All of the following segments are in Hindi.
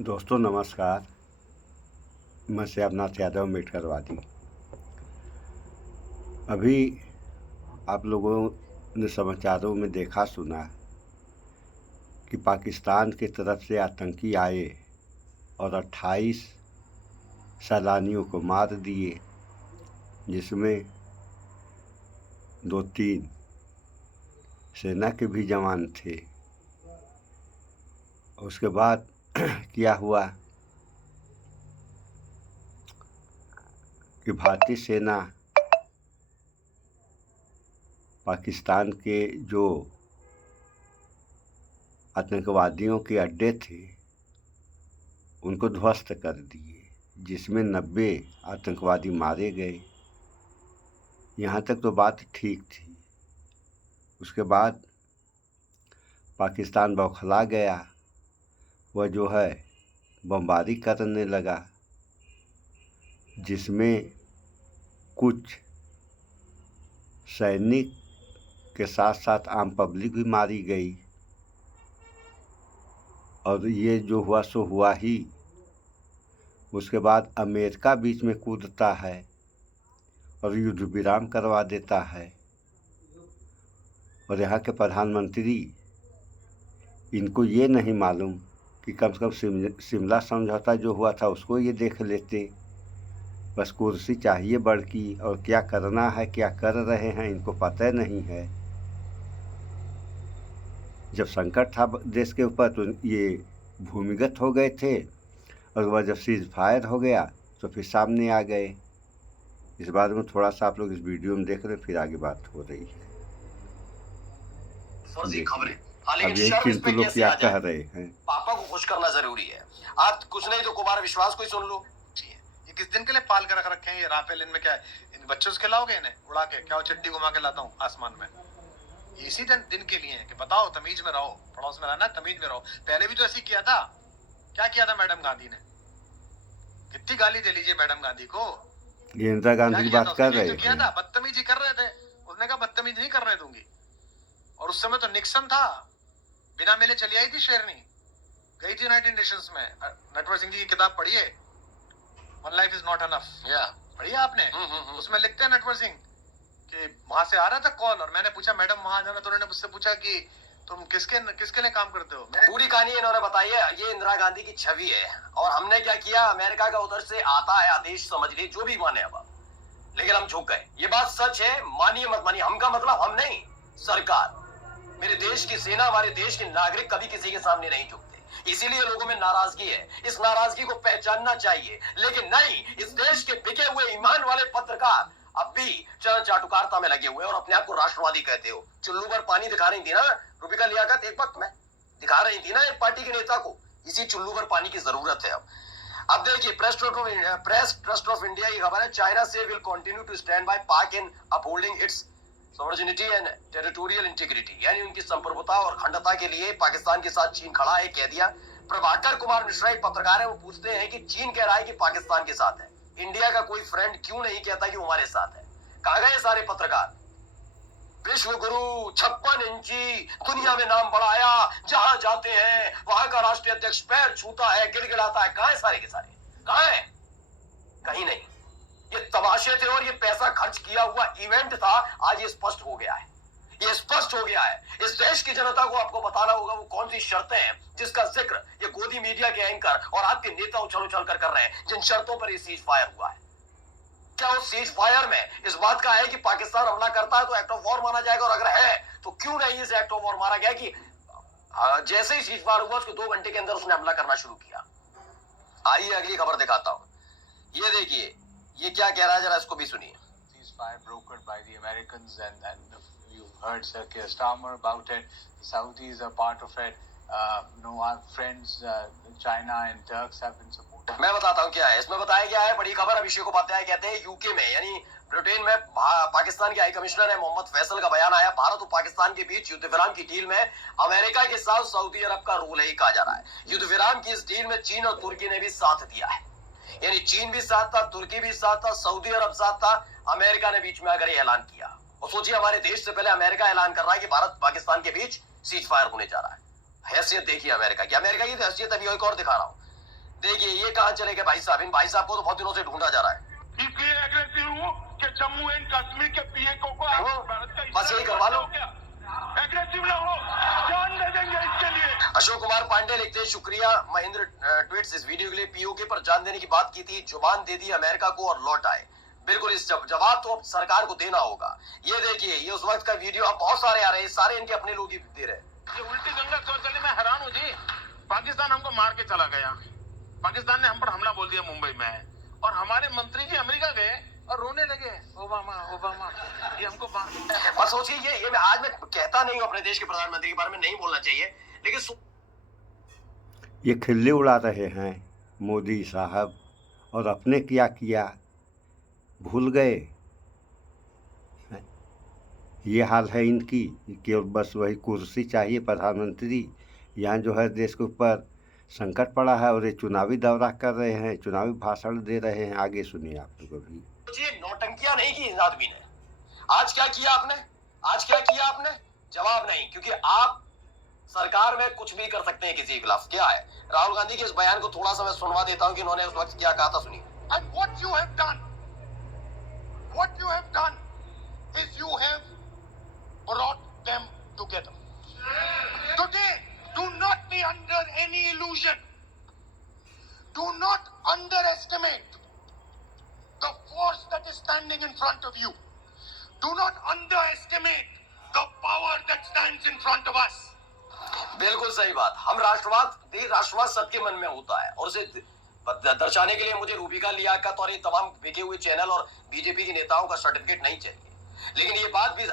दोस्तों नमस्कार। मैं शिवनाथ यादव मेटकरवादी। अभी आप लोगों ने समाचारों में देखा सुना कि पाकिस्तान की तरफ से आतंकी आए और 28 सैलानियों को मार दिए, जिसमें 2-3 सेना के भी जवान थे। उसके बाद क्या हुआ कि भारतीय सेना पाकिस्तान के जो आतंकवादियों के अड्डे थे उनको ध्वस्त कर दिए, जिसमें 90 आतंकवादी मारे गए। यहाँ तक तो बात ठीक थी। उसके बाद पाकिस्तान बौखला गया, वह जो है बमबारी करने लगा, जिसमें कुछ सैनिक के साथ साथ आम पब्लिक भी मारी गई। और ये जो हुआ सो हुआ ही। उसके बाद अमेरिका बीच में कूदता है और युद्ध विराम करवा देता है, और यहाँ के प्रधानमंत्री इनको ये नहीं मालूम कि कम से कम शिमला समझौता जो हुआ था उसको ये देख लेते। बस कुर्सी चाहिए बड़की, और क्या करना है क्या कर रहे हैं इनको पता नहीं है। जब संकट था देश के ऊपर तो ये भूमिगत हो गए थे, और वह जब सीज फायर हो गया तो फिर सामने आ गए। इस बारे में थोड़ा सा आप लोग इस वीडियो में देख रहे हैं, फिर आगे बात हो रही है। फर्जी खबरें। अब यही चिंतु लोग क्या कह रहे हैं। पापा को खुश करना जरूरी है। आज कुछ नहीं तो कुमार विश्वास को ही सुन लो। ये किस दिन के लिए पाल कर रख रखे हैं ये राफेल? इनमें क्या है? इन बच्चों से खिलाओगे इन्हें उड़ा के? क्या वो चिट्ठी घुमा के लाता हूँ आसमान में? इसी दिन के लिए है कि बताओ तमीज में रहो, पड़ोस में रहना, तमीज में रहो। पहले भी तो ऐसे ही किया था। क्या किया था मैडम गांधी ने? कितनी गाली दे लीजिए मैडम गांधी को। ये इंदिरा गांधी की बात कर रहे थे, किया था, बदतमीजी कर रहे थे। उसने कहा बदतमीजी नहीं करने दूंगी। और उस समय तो निक्सन था, बिना मिले चली आई थी शेरनी, गई थी यूनाइटेड नेशंस में। नटवर सिंह जी की किताब पढ़िए, one life is not enough. पढ़िए आपने? उसमें लिखते हैं नटवर सिंह कि वहां से आ रहा था कॉल, और मैंने पूछा मैडम वहां जाना, तो उन्होंने मुझसे पूछा कि तुम किसके लिए काम करते हो? पूरी कहानी इन्होंने बताई है। ये इंदिरा गांधी की छवि है, और हमने क्या किया, अमेरिका का उधर से आता है आदेश, समझ ली जो भी माने अब, लेकिन हम झुक गए। ये बात सच है, मानिए मत मानिए। हम का मतलब हम नहीं, सरकार, मेरे देश की सेना, हमारे देश के नागरिक कभी किसी के सामने नहीं झुकते। इसीलिए लोगों में नाराजगी है। इस नाराजगी को पहचानना चाहिए, लेकिन नहीं, इस देश के बिके हुए ईमान वाले पत्रकार अब भी चरण चाटुकारिता में लगे हुए और अपने आप को राष्ट्रवादी कहते हो। चुल्लू पर पानी दिखा रही थी ना रूबिका लियाकत, एक वक्त में दिखा रही थी ना एक पार्टी के नेता को। इसी चुल्लू पर पानी की जरूरत है अब देखिए, प्रेस ट्रस्ट ऑफ इंडिया की खबर है, चाइना से will continue to stand by Pak in upholding its sovereignty and territorial integrity, यानी उनकी संप्रभुता और अखंडता के लिए पाकिस्तान के साथ चीन खड़ा है, कह दिया। प्रभाकर कुमार मिश्रा एक पत्रकार है, वो पूछते हैं कि चीन कह रहा है कि पाकिस्तान के साथ है, इंडिया का कोई फ्रेंड क्यों नहीं कहता कि हमारे साथ है? कहां गए सारे पत्रकार? विश्व गुरु 56 इंची दुनिया में नाम बढ़ाया, जहां जाते हैं वहां का राष्ट्रीय अध्यक्ष पैर छूता है, गिड़गिड़ाता है, कहां है सारे के सारे? कहां है? कहीं नहीं। ये तमाशे थे और ये पैसा खर्च किया हुआ इवेंट था। आज ये स्पष्ट हो गया है, ये स्पष्ट हो गया है। इस देश की जनता को आपको बताना होगा वो कौन सी शर्तें हैं जिसका जिक्र ये गोदी मीडिया के एंकर और आपके नेता उछल उछल कर रहे हैं, जिन शर्तों पर ये सीज फायर हुआ है। क्या उस सीज फायर में इस बात का है कि पाकिस्तान हमला करता है तो एक्ट ऑफ वॉर माना जाएगा? और अगर है तो क्यों नहीं इसे एक्ट ऑफ वॉर माना गया कि जैसे ही सीज फायर हुआ उसके 2 घंटे के अंदर उसने हमला करना शुरू किया? आइए अगली खबर दिखाता हूं। ये देखिए, ये क्या कह रहा है, जरा इसको भी सुनिए। Ceasefire brokered by the Americans, and you heard Sir Keir Starmer about it. The Saudis are part of it. Our friends, China and Turks have been supporting. मैं बताता हूँ क्या है इसमें। बताया गया है, बड़ी खबर। अभिषेक उपाध्याय कहते हैं यूके में, यानी ब्रिटेन में, पाकिस्तान के हाई कमिश्नर है मोहम्मद फैसल का बयान आया, भारत और पाकिस्तान के बीच युद्ध विराम की डील में अमेरिका के साथ सऊदी अरब का रोल है, कहा जा रहा है। युद्ध विराम की इस डील में चीन और तुर्की ने भी साथ दिया है, यानी चीन भी साथ था, तुर्की भी साथ था, सऊदी अरब साथ था, अमेरिका ने बीच में आकर ऐलान किया। और सोचिए, हमारे देश से पहले अमेरिका ऐलान कर रहा है कि भारत पाकिस्तान के बीच सीज फायर होने जा रहा है। हैसियत देखिए अमेरिका की। अमेरिका की हैसियत अभी एक और दिखा रहा हूं। देखिए ये कहाँ चले गए भाई साहब, इन भाई साहब को तो बहुत दिनों से ढूंढा जा रहा है। इसलिए एग्रेसिव हूँ कि जम्मू एंड कश्मीर के पीए को भारत का बस यही करवा लो। एग्रेसिव ना हो, जान दे देंगे इसके लिए। अशोक कुमार पांडे लिखते हैं, शुक्रिया महेंद्र ट्वीट्स इस वीडियो के लिए। पीओके पर जान देने की बात की थी, जुबान दे दी अमेरिका को और लौट आए। बिल्कुल, इस जवाब तो अब सरकार को देना होगा। ये देखिए, ये उस वक्त का वीडियो, अब बहुत सारे आ रहे हैं, सारे इनके अपने लोग ही दे रहे हैं। ये उल्टी गंगा चोर चले, मैं हैरान हूँ जी। पाकिस्तान हमको मार के चला गया, पाकिस्तान ने हम पर हमला बोल दिया मुंबई में, और हमारे मंत्री जी अमेरिका गए और रोने लगे, ओबामा ओबामा, ये हमको बस सोचिए, ये आज मैं कहता नहीं हूँ अपने देश के प्रधानमंत्री के बारे में नहीं बोलना चाहिए, लेकिन ये खिल्ली उड़ा रहे हैं मोदी साहब, और अपने क्या किया भूल गए। ये हाल है इनकी कि बस वही कुर्सी चाहिए प्रधानमंत्री। यहाँ जो है देश के ऊपर संकट पड़ा है और ये चुनावी दौरा कर रहे हैं, चुनावी भाषण दे रहे हैं। आगे सुनिए आप लोग अभी। नौटंकियां नहीं की इस आदमी ने। आज क्या किया आपने, आज क्या किया आपने? जवाब नहीं, क्योंकि आप सरकार में कुछ भी कर सकते हैं किसी के खिलाफ। क्या है राहुल गांधी के इस बयान को थोड़ा सा मैं सुनवा देता हूं कि उन्होंने उस वक्त क्या कहा था, सुनिए। And what you have done is you have brought them together. Today, do not be under any illusion. Do not underestimate the force that is standing in front of you. Do not underestimate the power that stands in front of us. बिल्कुल सही बात। हम राष्ट्रवाद सबके मन में होता है, और उसे दर्शाने के लिए मुझे रूबिका लियाकत और ये तमाम बिके हुए चैनल और बीजेपी के नेताओं का सर्टिफिकेट नहीं चाहिए। लेकिन ये बात भी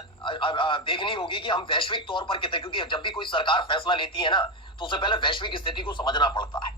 देखनी होगी कि हम वैश्विक तौर पर कितने, क्योंकि जब भी कोई सरकार फैसला लेती है ना, तो उससे पहले वैश्विक स्थिति को समझना पड़ता है।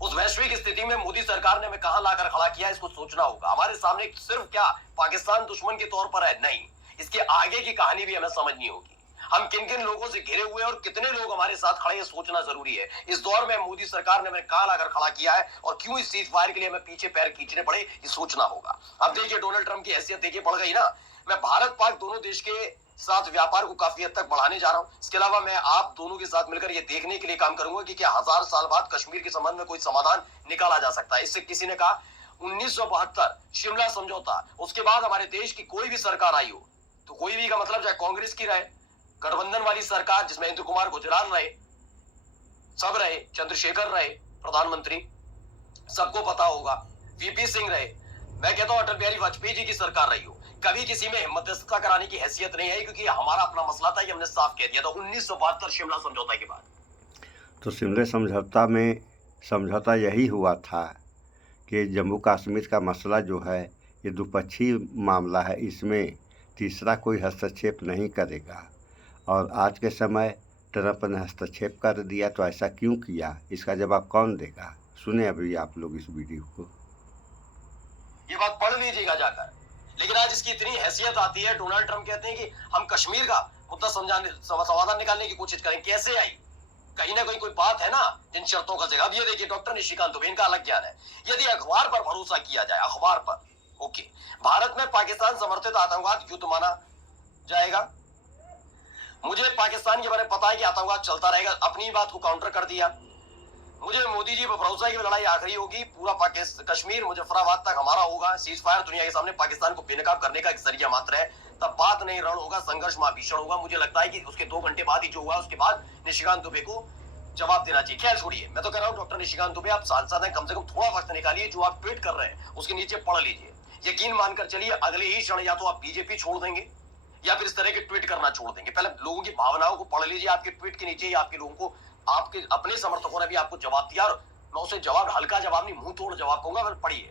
उस वैश्विक स्थिति में मोदी सरकार ने हमें कहां लाकर खड़ा किया, इसको सोचना होगा। हमारे सामने सिर्फ क्या पाकिस्तान दुश्मन के तौर पर है, नहीं, इसके आगे की कहानी भी हमें समझनी होगी। हम किन किन लोगों से घिरे हुए और कितने लोग हमारे साथ खड़े हैं, सोचना जरूरी है। इस दौर में मोदी सरकार ने हमें कहां लाकर खड़ा किया है और क्यों इस सीज फायर के लिए हमें पीछे पैर खींचने पड़े, ये सोचना होगा। अब देखिए, डोनाल्ड ट्रंप की हैसियत देखिए बढ़ गई ना। मैं भारत पाक दोनों देश के साथ व्यापार को काफी हद तक बढ़ाने जा रहा हूं। इसके अलावा मैं आप दोनों के साथ मिलकर ये देखने के लिए काम करूंगा कि क्या 1000 साल बाद कश्मीर के संबंध में कोई समाधान निकाला जा सकता है। इससे किसी ने कहा 1972 शिमला समझौता, उसके बाद हमारे देश की कोई भी सरकार आई हो, तो कोई भी का मतलब चाहे कांग्रेस की रहे, गठबंधन वाली सरकार जिसमें इंद्र कुमार गुजराल रहे, सब रहे, चंद्रशेखर रहे प्रधानमंत्री, सबको पता होगा, वीपी सिंह रहे, मैं कहता हूं अटल बिहारी वाजपेयी जी की सरकार रही हो, कभी किसी में मध्यस्थता कराने की हैसियत नहीं है, क्योंकि हमारा अपना मसला था, ये हमने साफ कह दिया था 1972 शिमला समझौता के बाद। तो शिमला समझौता में समझौता यही हुआ था कि जम्मू कश्मीर का मसला जो है ये द्विपक्षीय मामला है, इसमें तीसरा कोई हस्तक्षेप नहीं करेगा। और आज के समय ट्रंप ने हस्तक्षेप कर दिया, तो ऐसा क्यों किया, इसका जवाब कौन देगा? सुने अभी आप लोग इस वीडियो को। ये बात पढ़ लीजिएगा जाकर। लेकिन आज इसकी इतनी हैसियत आती है, डोनाल्ड ट्रंप कहते हैं कि हम कश्मीर का मुद्दा समाधान निकालने की कोशिश करें। कैसे आई? कहीं ना कहीं कोई बात है ना जिन शर्तों का जगह। अब ये देखिए, डॉक्टर निशिकांत दुबे, इनका अलग ज्ञान है। यदि अखबार पर भरोसा किया जाए, अखबार पर, ओके, भारत में पाकिस्तान समर्थित आतंकवाद युद्ध माना जाएगा। मुझे पाकिस्तान के बारे में पता है कि आतंकवाद चलता रहेगा, अपनी बात को काउंटर कर दिया। मुझे मोदी जी पर भरोसा है कि लड़ाई आखिरी होगी, पूरा कश्मीर मुजफ्फराबाद तक हमारा होगा। सीज फायर दुनिया के सामने पाकिस्तान को बेनकाब करने का एक जरिया मात्र है, तब बात नहीं रण होगा, संघर्ष महाभीषण होगा। मुझे लगता है कि उसके 2 घंटे बाद ही जो हुआ, उसके बाद निशिकांत दुबे को जवाब देना चाहिए। खैर छोड़िए, मैं तो कह रहा हूँ डॉक्टर निशिकांत दुबे, आप सांसद हैं, कम से कम थोड़ा वक्त निकालिए, जो आप ट्वीट कर रहे हैं उसके नीचे पढ़ लीजिए। यकीन मानकर चलिए, अगले ही क्षण या तो आप बीजेपी छोड़ देंगे या फिर इस तरह के ट्वीट करना छोड़ देंगे। पहले लोगों की भावनाओं को पढ़ लीजिए। आपके ट्वीट के नीचे आपके लोगों को, आपके अपने समर्थकों ने भी आपको जवाब दिया, और मैं उसे जवाब, हल्का जवाब नहीं, मुंह तोड़ जवाब कहूंगा। फिर पढ़िए,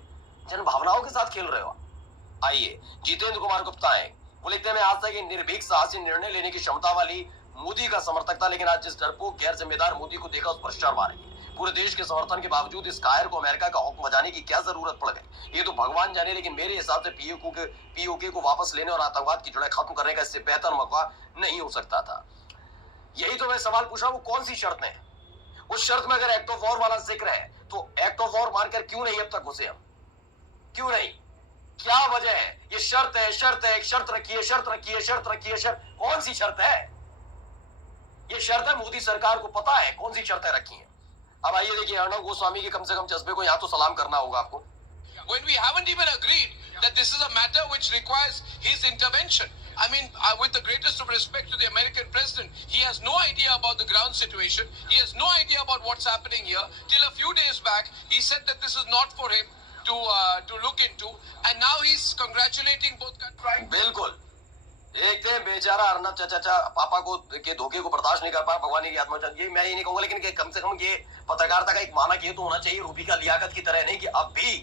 जन भावनाओं के साथ खेल रहे हो। आइए, जितेंद्र कुमार गुप्ता है, वो लिखते हैं, मैं आज तक निर्भीक साहसी निर्णय लेने की क्षमता वाली मोदी का समर्थक था, लेकिन आज जिस डरपोक गैर जिम्मेदार मोदी को देखा, उस पर शर्म आ रही है। पूरे देश के समर्थन के बावजूद इस कायर को अमेरिका का हुक्म बजाने की क्या जरूरत पड़ गई, ये तो भगवान जाने। लेकिन मेरे हिसाब से पीओके को वापस लेने और आतंकवाद की जुड़ाई खत्म करने का इससे बेहतर मौका नहीं हो सकता था। यही तो मैं सवाल पूछ रहा हूँ, कौन सी शर्तें हैं? उस शर्त में अगर एक्ट ऑफ वॉर वाला जिक्र है, तो एक्ट ऑफ वॉर मानकर क्यों नहीं अब तक घुसे हम? क्यों नहीं? क्या वजह है? ये शर्त है, शर्त है, एक शर्त रखिए, शर्त रखिए, शर्त रखिए, शर्त। कौन सी शर्त है? ये शर्त है, मोदी सरकार को पता है कौन सी शर्तें रखी हैं। अब आइए देखिए, अर्णव गोस्वामी के कम से कम जज्बे को यहाँ तो सलाम करना होगा आपको। When we haven't even agreed that this is a matter which requires his intervention. I mean, with the greatest of respect to the American president, he has no idea about the ground situation. He has no idea about what's happening here. Till a few days back, he said that this is not for him to look into, and now he's congratulating both countries. बिल्कुल, एक थे बेचारा अर्नब चाचा पापा को के धोखे को बर्दाश्त नहीं कर पाया, भगवान की आत्मा। ये मैं ये नहीं कहूंगा, लेकिन कम से कम ये पत्रकारिता का एक मानक ये तो होना चाहिए, रूपी का लियाकत की तरह नहीं कि अब भी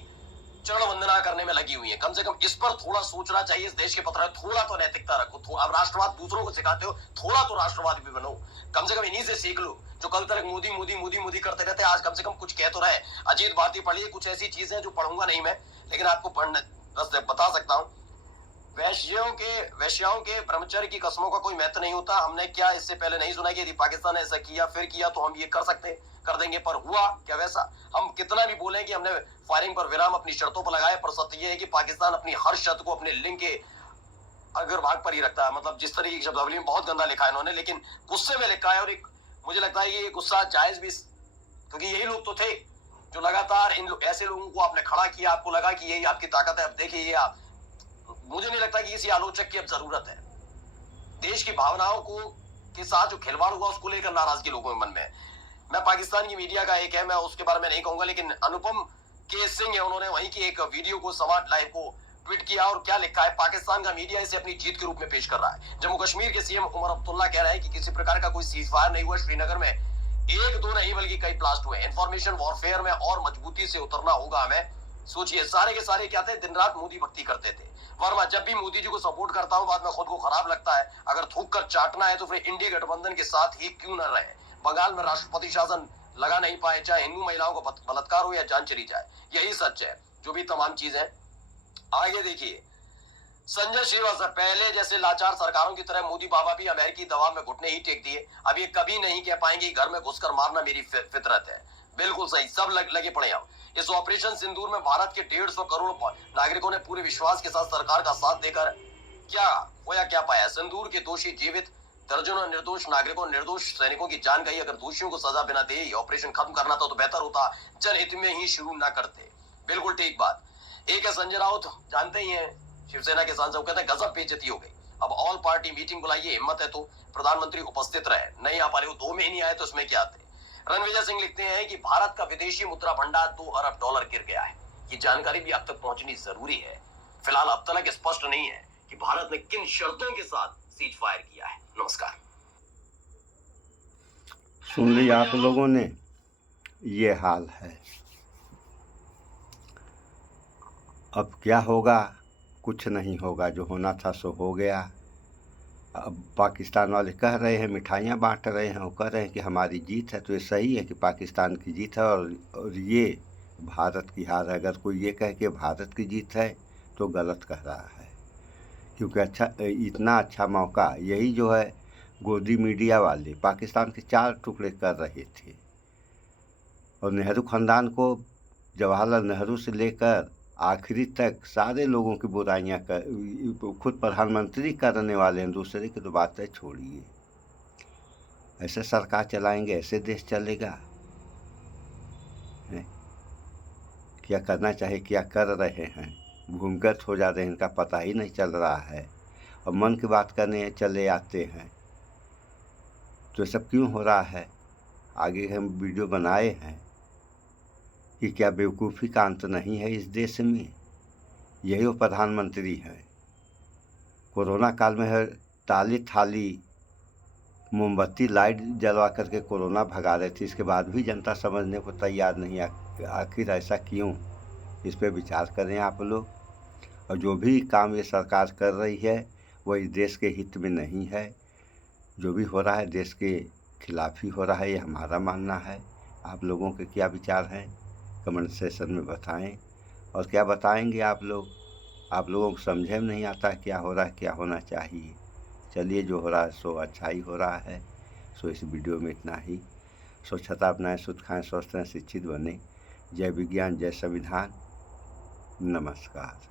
चरण वंदना करने में लगी हुई है। कम से कम इस पर थोड़ा सोचना चाहिए। इस देश के पत्रकार थोड़ा तो नैतिकता रखो। अब राष्ट्रवाद दूसरों को सिखाते हो, थोड़ा तो राष्ट्रवादी भी बनो। कम से कम इन्हीं से सीख लो जो कल तक मोदी मोदी मोदी मोदी करते रहते, आज कम से कम कुछ कह तो रहे। अजीत भारती पढ़िए, कुछ ऐसी चीजें जो पढ़ूंगा नहीं मैं, लेकिन आपको पढ़ने बस बता सकता हूँ। वैश्याओं के ब्रह्मचर्य की कस्मों का कोई महत्व नहीं होता। हमने क्या इससे पहले नहीं सुना कि यदि पाकिस्तान ने ऐसा किया फिर किया तो हम ये कर देंगे, पर हुआ क्या वैसा? हम कितना भी बोलें कि हमने फायरिंग पर विराम अपनी शर्तों पर लगाया, पर सत्य ये है कि पाकिस्तान अपनी हर शर्त को अपने लिंग के अग्रभाग पर ही रखता है। मतलब जिस तरीके की शब्दावली में बहुत गंदा लिखा है इन्होंने, लेकिन गुस्से में लिखा है। और एक मुझे लगता है ये गुस्सा जायज भी, क्योंकि यही लोग तो थे जो लगातार ऐसे लोगों को आपने खड़ा किया। आपको लगा कि यही आपकी ताकत है। अब देखिए ये आप, मुझे नहीं लगता कि किसी आलोचक की अब जरूरत है। देश की भावनाओं को के साथ जो खिलवाड़ हुआ उसको लेकर नाराजगी लोगों के मन में है। मैं पाकिस्तान की मीडिया का एक है, मैं उसके बारे में नहीं कहूंगा, लेकिन अनुपम के सिंह है, उन्होंने वहीं की एक वीडियो को समाज लाइव को ट्वीट किया और क्या लिखा है, पाकिस्तान का मीडिया इसे अपनी जीत के रूप में पेश कर रहा है। जम्मू कश्मीर के सीएम उमर अब्दुल्ला कह रहे हैं कि किसी प्रकार का कोई सीजफायर नहीं हुआ। श्रीनगर में 1-2 नहीं बल्कि कई ब्लास्ट हुए। इंफॉर्मेशन वॉरफेयर में और मजबूती से उतरना होगा हमें। सोचिए, सारे के सारे क्या थे, दिन रात मोदी भक्ति करते थे। वर्मा, जब भी मोदी जी को सपोर्ट करता हूं बाद में खुद को खराब लगता है। अगर थूक कर चाटना है तो फिर इंडिया गठबंधन के साथ ही क्यों न रहे। बंगाल में राष्ट्रपति शासन लगा नहीं पाए, चाहे हिंदू महिलाओं को बलात्कार हो या जान चली जाए, यही सच है। जो भी तमाम चीजें आगे देखिए, संजय श्रीवास्तव, पहले जैसे लाचार सरकारों की तरह मोदी बाबा भी अमेरिकी दवा में घुटने ही टेक दिए। अब ये कभी नहीं कह पाएंगे घर में घुसकर मारना मेरी फितरत है। बिल्कुल सही, सब लगे पड़े हम। इस ऑपरेशन सिंदूर में भारत के 150 करोड़ नागरिकों ने पूरे विश्वास के साथ सरकार का साथ देकर क्या होया क्या पाया। सिंदूर के दोषी जीवित, दर्जनों निर्दोष नागरिकों, निर्दोष सैनिकों की जान गई। अगर दोषियों को सजा बिना दे ऑपरेशन खत्म करना था तो बेहतर होता, जनहित में ही शुरू ना करते। बिल्कुल ठीक बात। एक है संजय राउत, जानते ही हैं, शिवसेना के सांसद, कहते हैं गजब बेइज्जती हो गई। अब ऑल पार्टी मीटिंग बुलाइए, हिम्मत है तो प्रधानमंत्री उपस्थित रहे। नहीं आ पा रहे हो, 2 में ही नहीं आए तो उसमें क्या थे। रणविजय सिंह लिखते हैं कि भारत का विदेशी मुद्रा भंडार $2 अरब गिर गया है। ये जानकारी भी अब तक पहुंचनी जरूरी है। फिलहाल अब तक स्पष्ट नहीं है कि भारत ने किन शर्तों के साथ सीज फायर किया है। नमस्कार। सुन लिया आप लोगों ने, ये हाल है। अब क्या होगा? कुछ नहीं होगा। जो होना था सो हो गया। अब पाकिस्तान वाले कह रहे हैं, मिठाइयाँ बांट रहे हैं, वो कह रहे हैं कि हमारी जीत है, तो ये सही है कि पाकिस्तान की जीत है और ये भारत की हार है। अगर कोई ये कहे कि भारत की जीत है तो गलत कह रहा है, क्योंकि इतना अच्छा मौका यही जो है गोदी मीडिया वाले पाकिस्तान के 4 टुकड़े कर रहे थे। और नेहरू ख़ानदान को, जवाहरलाल नेहरू से लेकर आखिरी तक सारे लोगों की बुराइयां खुद प्रधानमंत्री करने वाले हैं। दूसरे की तो बात है, छोड़िए। ऐसे सरकार चलाएंगे, ऐसे देश चलेगा? क्या करना चाहिए, क्या कर रहे हैं, भूमिगत हो जाते हैं, इनका पता ही नहीं चल रहा है। और मन की बात करने चले आते हैं। तो सब क्यों हो रहा है? आगे हम वीडियो बनाए हैं कि क्या बेवकूफ़ी का अंत नहीं है इस देश में। यही वो प्रधानमंत्री हैं। कोरोना काल में है ताली थाली मोमबत्ती लाइट जलवा करके कोरोना भगा रहे थे। इसके बाद भी जनता समझने को तैयार नहीं। आखिर ऐसा क्यों? इस पे विचार करें आप लोग। और जो भी काम ये सरकार कर रही है वो इस देश के हित में नहीं है। जो भी हो रहा है देश के खिलाफ ही हो रहा है, ये हमारा मानना है। आप लोगों के क्या विचार हैं कमेंट सेशन में बताएं। और क्या बताएंगे आप लोग? आप लोगों को समझे में नहीं आता क्या हो रहा है, क्या होना चाहिए। चलिए, जो हो रहा है सो अच्छा ही हो रहा है। सो इस वीडियो में इतना ही। स्वच्छता अपनाएं, शुद्ध खाएं, स्वस्थ रहें, शिक्षित बने। जय विज्ञान, जय संविधान। नमस्कार।